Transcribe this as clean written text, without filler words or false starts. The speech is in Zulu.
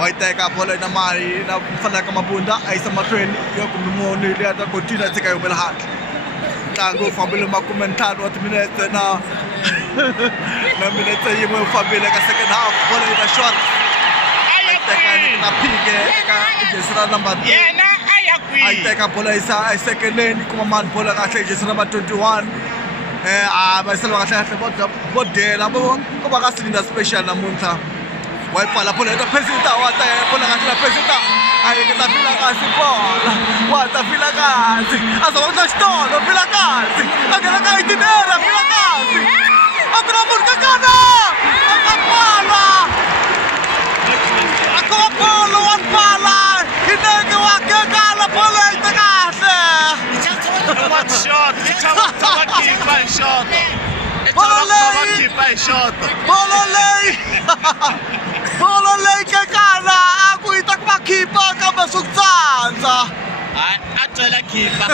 wa yi teka bolo na mali na fanaka mabunda a yisa mahlweni yo kumumoni liya ta continue tsika yo bela handle ntlangu wu fambile makume ntlhanu wa timinete na minete yin'we wu fambile ka second half bolo yi na short a yi teka na phike eka jesi ra number 3 a yi teka bolo yisa esekeleni kuma mani bolo kahle jesi number 21 va yisela kahle vo dela vo va ka cylinder special namuntlha wa yi pfala bolo ta phesita wa ta bolo kahle na phesita ayi ta fila kahle bola wa ta fila kahle a za va xitolo fila kahle a nghena ka itinera fila kahle a tirha munhu ka kana a ka pala a ko bolo wa pala hi nenge wa kekala bolo yi ta kahle One shot, keeper shot. Bolo leyi kekana a ku yi ta ku va khipa kambe swi ku tsandza A byela keeper.